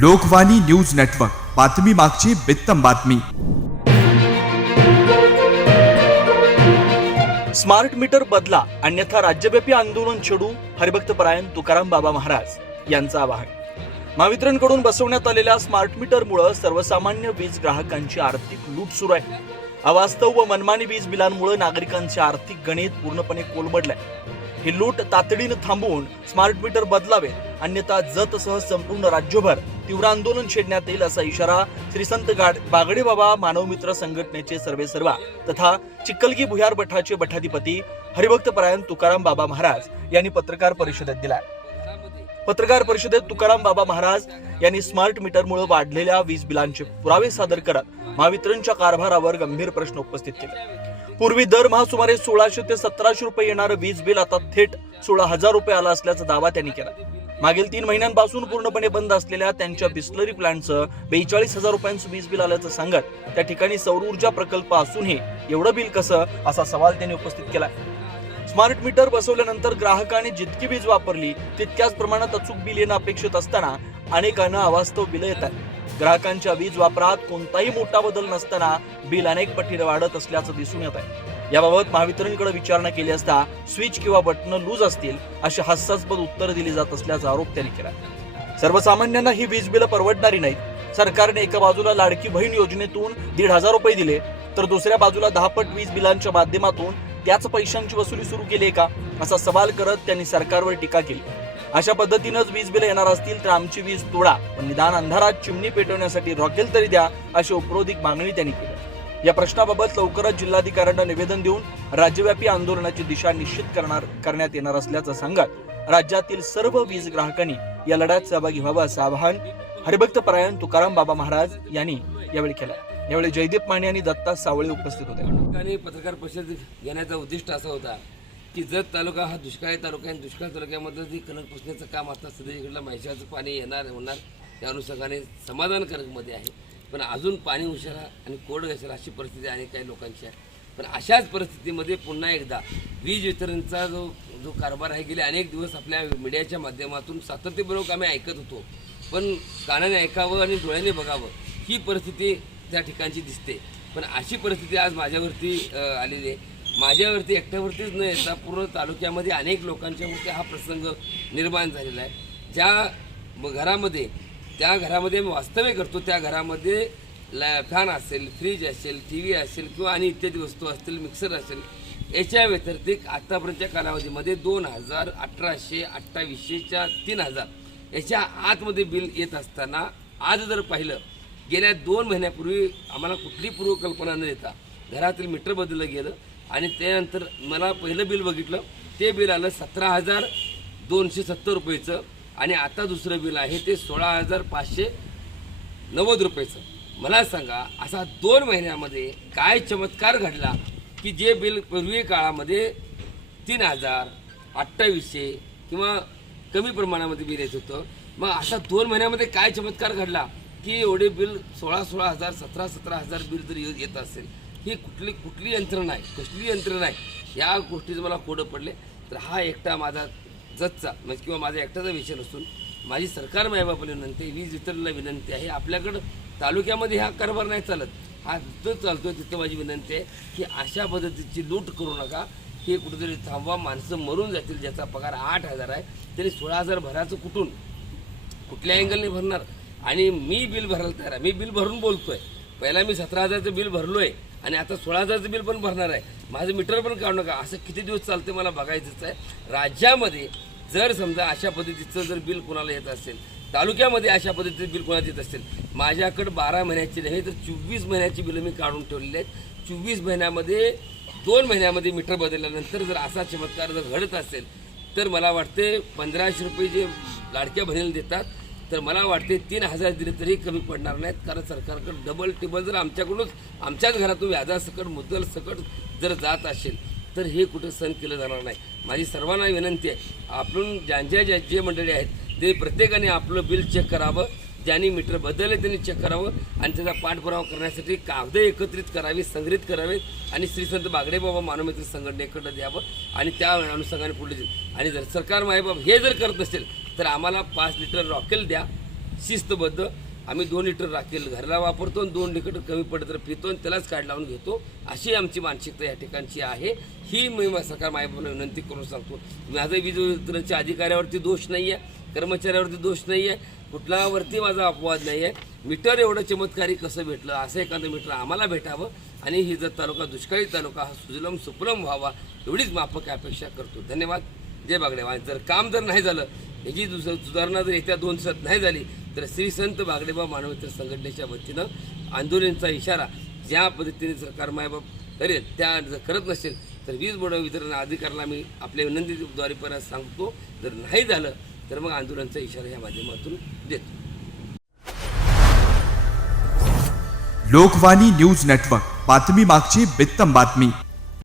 Lokvani news network, बातमी मागची बित्तम बातमी. स्मार्ट मीटर बदला अन्यथा राज्यव्यापी आंदोलन छेडू, हरिभक्त परायण तुकाराम बाबा महाराज यांचं आवाहन. महावितरणकडून बसवण्यात आलेल्या स्मार्ट मीटरमुळे सर्वसामान्य वीज ग्राहकांची आर्थिक लूट सुरू आहे. अवास्तव व मनमानी वीज बिलांमुळे नागरिकांचे आर्थिक गणित पूर्णपणे कोलमडलंय. ही लूट तातडीनं थांबवून स्मार्ट मीटर बदलावे, अन्यथा जतसह संपूर्ण राज्यभर तीव्र आंदोलन छेडण्यात येईल असा इशारा श्री संत बागडे बाबा मानवमित्र संघटनेचे सर्वेसर्वा तथा चिखलगी भुयार मठाचे मठाधिपती हरिभक्त परायण तुकाराम बाबा महाराज यांनी पत्रकार परिषदेत दिला. पत्रकार परिषदेत तुकाराम बाबा महाराज यांनी स्मार्ट मीटरमुळे वाढलेल्या वीज बिलांचे पुरावे सादर करत महावितरणच्या कारभारावर गंभीर प्रश्न उपस्थित केले. पूर्वी दरमहा सुमारे 1600 ते 1700 रुपये येणारं वीज बिल आता थेट 16,000 रुपये आला असल्याचा दावा त्यांनी केला. मागील 3 महिन्यांपासून पूर्णपणे बंद असलेल्या त्यांच्या बिस्लरी प्लांटचं 42,000 रुपयांचं वीज बिल आल्याचं सांगत त्या ठिकाणी सौर ऊर्जा प्रकल्प असूनही एवढं बिल कसं, असा सवाल त्यांनी उपस्थित केला. स्मार्ट मीटर बसवल्यानंतर ग्राहकांनी जितकी वीज वापरली तितक्याच प्रमाणात अचूक बिल येणं अपेक्षित असताना अनेकांना अवास्तव बिलं येतात. ग्राहकांच्या वीज वापरात कोणताही मोठा बदल नसताना बिल अनेक पटीने वाढत असल्याचं दिसून येत आहे. याबाबत महावितरणकडे विचारणा केली असता स्विच किंवा बटन लूज असतील अशी हास्यास्पद उत्तर दिली जात असल्याचा आरोप त्यांनी केला. सर्वसामान्यांना ही वीज बिलं परवडणारी नाहीत. सरकारने एका बाजूला लाडकी बहीण योजनेतून 1,500 रुपये दिले तर दुसऱ्या बाजूला 10 पट वीज बिलांच्या माध्यमातून त्याच पैशांची वसुली सुरू केली का, असा सवाल करत त्यांनी सरकारवर टीका केली. अशा पद्धतीनंच वीज बिल येणार असतील तर आमची वीज तोडा, पण निदान अंधारात चिमणी पेटवण्यासाठी रॉकेल तरी द्या, अशी उपरोधिक मागणी त्यांनी केली. या प्रश्नाबाबत लवकरच जिल्हाधिकाऱ्यांना निवेदन देऊन राज्यव्यापी आंदोलनाची दिशा निश्चित करण्यात येणार असल्याचं सांगत राज्यातील सर्व वीज ग्राहकांनी या लढ्यात सहभागी व्हावं असं आवाहन हरिभक्त परायण तुकाराम बाबा महाराज यांनी यावेळी केलं. यावेळी जयदीप माने आणि दत्ता सावळे उपस्थित होते. पत्रकार परिषद घेण्याचा उद्दिष्ट असा होता की जत तालुका हा दुष्काळी तालुका आहे. दुष्काळ तालुक्यामध्ये जी कणक पुसण्याचं काम असतं, सध्या इकडलं मैशाचं पाणी येणार होणार त्या अनुषंगाने समाधानकारकमध्ये आहे. पण अजून पाणी उशिरा आणि कोरड घ्यायला अशी परिस्थिती अनेक काही लोकांची आहे. पण अशाच परिस्थितीमध्ये पुन्हा एकदा वीज वितरणचा जो कारभार आहे, गेले अनेक दिवस आपल्या मीडियाच्या माध्यमातून सातत्यपूर्वक आम्ही ऐकत होतो, पण कानाने ऐकावं आणि डोळ्याने बघावं ही परिस्थिती त्या ठिकाणची दिसते. पण अशी परिस्थिती आज माझ्यावरती आलेली आहे. माझ्यावरती एकट्यावरतीच न येता पूर्ण तालुक्यामध्ये अनेक लोकांच्यावरती हा प्रसंग निर्माण झालेला आहे. ज्या घरामध्ये मी वास्तव्य करतो त्या घरामध्ये फॅन असेल, फ्रीज असेल, TV असेल किंवा आणि इत्यादी वस्तू असतील, मिक्सर असेल, याच्या व्यतिरिक्त आत्तापर्यंतच्या कालावधीमध्ये 2,000, 1,800, 2,800च्या 3,000 याच्या आतमध्ये बिल येत असताना आज जर पाहिलं, गेल्या 2 महिन्यापूर्वी आम्हाला कुठली पूर्वकल्पना न देता घरातील मीटर बदललं गेलं आणि त्यानंतर मला पहिलं बिल बघितलं, ते बिल आलं 17,270 रुपयेचं आणि आता दुसरं बिल आहे ते 16,590 रुपयेचं. मला सांगा, असा 2 महिन्यामध्ये काय चमत्कार घडला की जे बिल पूर्वी काळामध्ये 3,000, 2,800 किंवा कमी प्रमाणामध्ये बिल येत होतं, मग असा 2 महिन्यामध्ये काय चमत्कार घडला की एवढे बिल 16,000, 17,000 बिल जर येत असेल, ही कुठली यंत्रणा आहे, कसली यंत्रणा आहे, या गोष्टीचं मला कोडं पडले. तर हा एकटा माझा जतचा म्हणजे किंवा माझा एकटाचा विषय नसून माझी सरकार मायबापाला विनंती आहे, वीज वितरणला विनंती आहे. आपल्याकडं तालुक्यामध्ये हा कारभार नाही चालत, हा जिथं चालतो तिथं माझी विनंती आहे की अशा पद्धतीची लूट करू नका. हे कुठेतरी थांबवा. माणसं मरून जातील. ज्याचा पगार 8,000 आहे तरी 16,000 भरायचं कुठून, कुठल्या अँगलने भरणार? आणि मी बिल भरायला तयार आहे. मी बिल भरून बोलतोय. पहिला मी 17,000चं बिल भरलोय आणि आता 16,000चं बिल पण भरणार आहे. माझं मीटर पण काढू नका. असं किती दिवस चालते मला बघायचंच आहे. राज्यामध्ये जर समजा अशा पद्धतीचं जर बिल कोणाला येत असेल, तालुक्यामध्ये अशा पद्धतीचं बिल कोणाला येत असेल, माझ्याकडे 12 महिन्याची नाही तर 24 महिन्याची बिलं मी काढून ठेवलेली आहेत. 24 महिन्यामध्ये 2 महिन्यामध्ये मीटर बदलल्यानंतर जर असा चमत्कार जर घडत असेल तर मला वाटते 1,500 रुपये जे लाडक्या बहिणीला देतात, तर मला वाटते 3,000 दिले तरी कमी पडणार नाहीत. कारण सरकारकडे डबल टिबल जर आमच्याकडूनच आमच्याच घरातून व्याजासकट मुद्दल सकट जर जात असेल तर हे कुठं सहन केलं जाणार नाही. माझी सर्वांना विनंती आहे, आपण जे मंडळी आहेत ते प्रत्येकाने आपलं बिल चेक करावं. ज्यांनी मीटर बदलले त्यांनी चेक करावं आणि त्याचा पाठपुरावा करण्यासाठी कागद एकत्रित करावी, संग्रहित करावेत आणि श्री संत बागडे बाबा मानवमित्र संघटनेकडे द्यावं आणि त्या अनुषंगाने पुढे जाईल. आणि जर सरकार मायबाप हे जर करत नसेल तर आम्हाला 5 लिटर रॉकेल द्या, शिस्तबद्ध आम्ही 2 लिटर राखेल घरला वापरतो आणि 2 लिटर कमी पडलं तर पितो आणि त्यालाच काढ लावून घेतो, अशी आमची मानसिकता या ठिकाणची आहे. ही मी सरकार मायबापांना विनंती करून सांगतो. माझा वीज वितरणच्या अधिकाऱ्यावरती दोष नाही आहे, कर्मचाऱ्यावरती दोष नाही आहे, कुठल्यावरती माझा अपवाद नाही आहे. मीटर एवढं चमत्कारी कसं भेटलं, असं एखादं मीटर आम्हाला भेटावं आणि ही जर तालुका दुष्काळी तालुका हा सुजलम सुफलम व्हावा एवढीच माफक अपेक्षा करतो. धन्यवाद. जय बागडेबा. जर नाही झालं, याची सुधारणा जर येत्या 2 दिवसात नाही झाली तर श्री संत बागडेबा मानवतर संघटनेच्या वतीनं आंदोलनाचा इशारा ज्या पद्धतीने सरकार मायबाप करेल त्या जर करत नसेल तर वीज बोर्ड वितरण अधिकाऱ्याला मी आपल्या विनंतीद्वारे परत सांगतो. जर नाही झालं तर मग आंदोलनाचा इशारा या माध्यमातून देतो. लोकवाणी न्यूज नेटवर्क, बातमी मागची बित्तम बातमी.